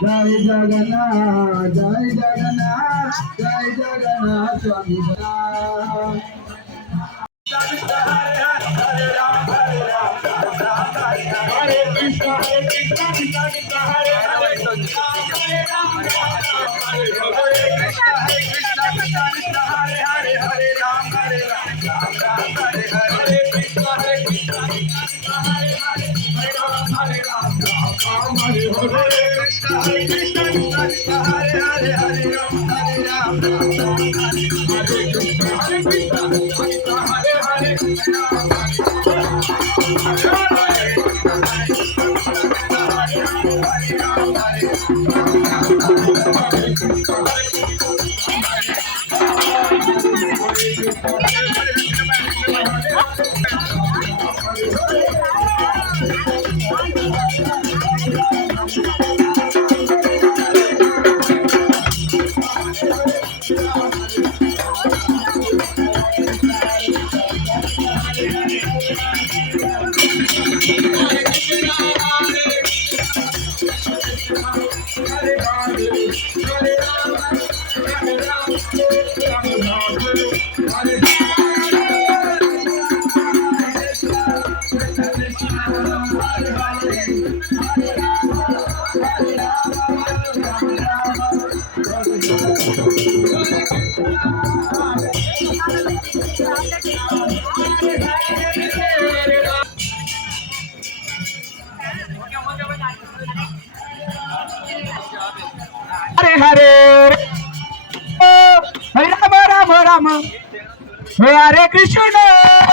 Jai Jagannath Jai Jagannath Jai Jagannath Swami Hare Krishna Krishna Krishna Hare Hare Hare Ram Hare Krishna Krishna Krishna Hare Hare Hare Ram Ram Ram Hare Hare Krishna Krishna Krishna Hare Hare Hare Ram Ram Hare Hare Krishna Krishna Krishna Hare Hare Hare Ram Ram Hare Krishna Krishna Hare Hare Hare Hare Hare Ram Ram Ram Hare Krishna